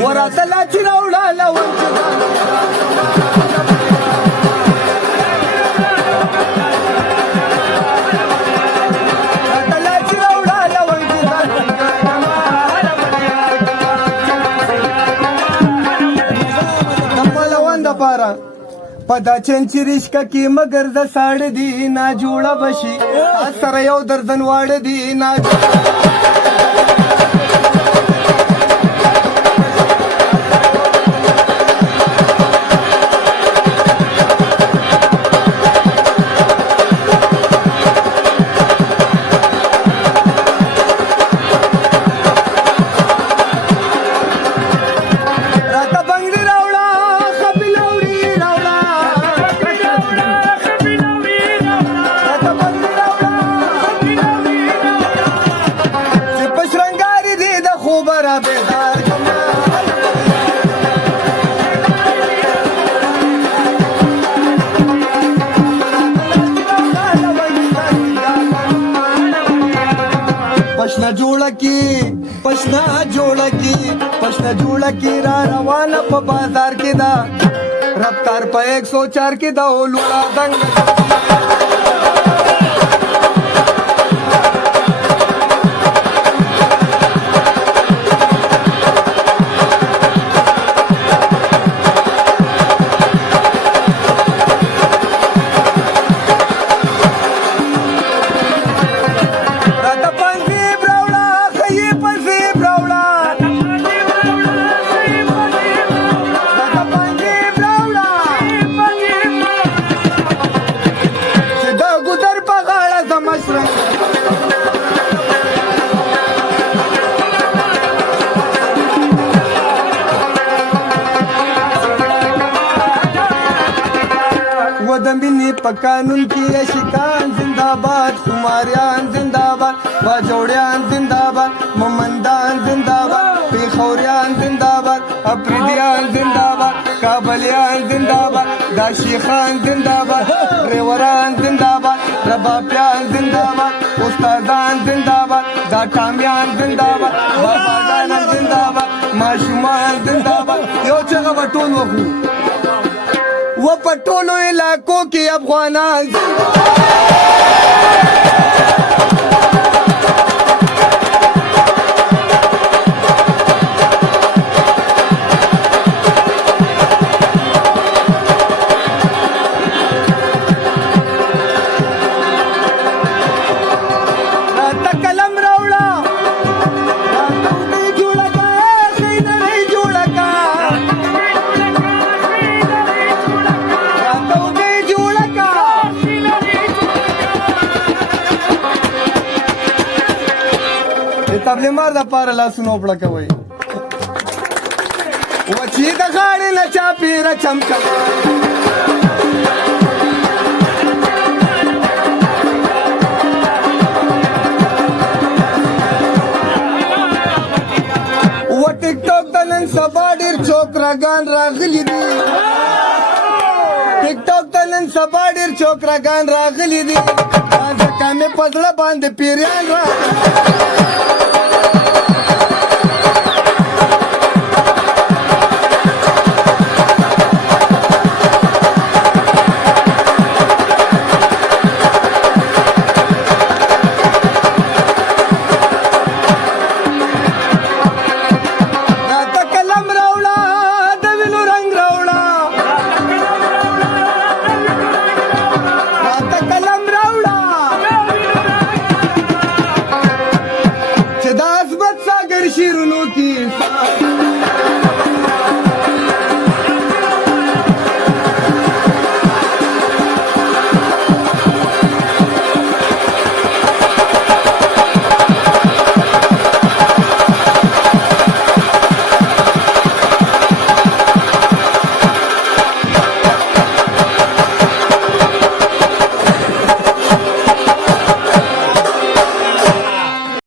وراته لا چې راوړه لون چې پدا چنچریشکا کی مگر د ساړ دی نا جوړه بشي سره یو دردن واړ دی نا پشنا جوړه کی را روانه په بازار کې دا رفتار په 104 کې دا اولولا دنګ قانون کی شکان زنداباد خماریان زنداباد باجوڑیان زنداباد ممندان زنداباد پیخوریان زنداباد اپریدیان زنداباد کابلیان زنداباد داشیخان زنداباد ریوران زنداباد ربابیان زنداباد استادان زنداباد دا ټامیان زنداباد باباګان زنداباد ماشومان زنداباد یو چغه وټول وخو و پټولو علاقو کې افغانان تبلیمار د پاره لاسونو پړکوي و چې د غاړې نه چاپېره چمچم و ټیک ټاک د نن سبا ډېر چوکراګان راغلي دي ټیک ټاک د نن سبا ډېر چوکراګان راغلي دي ځکه مې په زړه باندې پیریان راغلي شیرونو کی